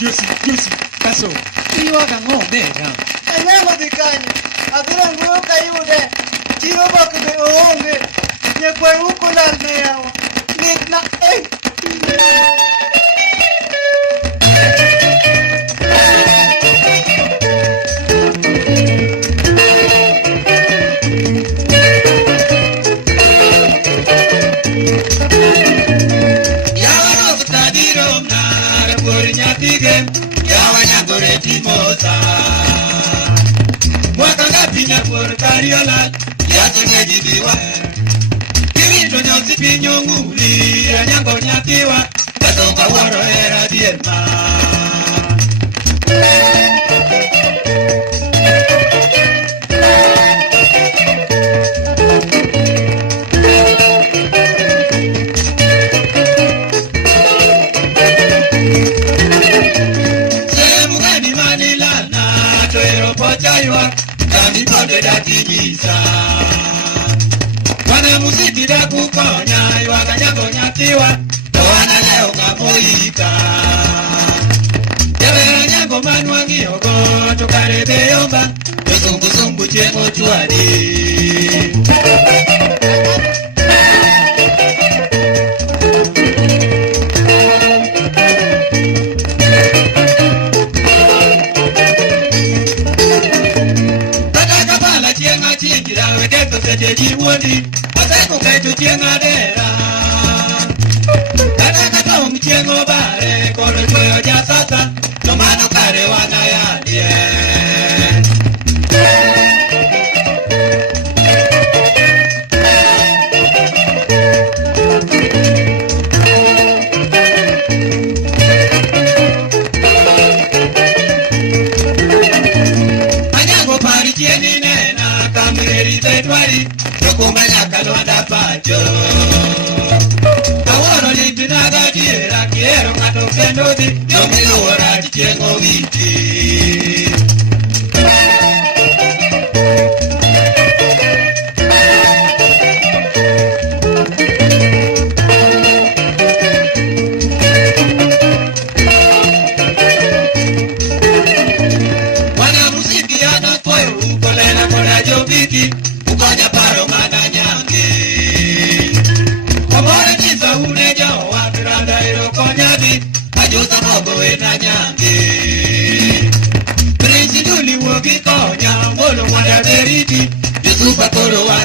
Juicy, kaso. Iwa ka ngo de jam. Ayama de kanya. Adura nguyo kayude. Chiro bakbe oonge. Ye kwa uko lalne yawa. Nikna Kariola, ya jibiwa. Kirito nyosi pinyonguli, anyango nyatiwa, katonga waro era diema. Semugani manilana, toero pochaywa. Kami pode da tijisa Wana musiti da kukonya Iwaka nyango nyatiwa Wana leo kapoika Yawe nyango manwa ngiogo Tukarebe yomba Yosumbu chengo chuadi Jeji wodi, aseko kaitu chienga dera. Kata kata umchiengo bare, kolo choyo ja sasa, tomano kare wana ya die. Anyango pari chieni nena, kamiri bedwari. Kumanya kalwanda pacho Kawaro litinaga diera Kiero ngato kendodi Yomilu wara dichengo viti Wana musiki yana kweru Kolena kona joviki Ukonya paro mana nyange Komore nisa uneja Wamiranda iro konyadi Ajuta mogo ena nyange Prinsi duli wogi konya Molo wada deriti Yusufa koro wa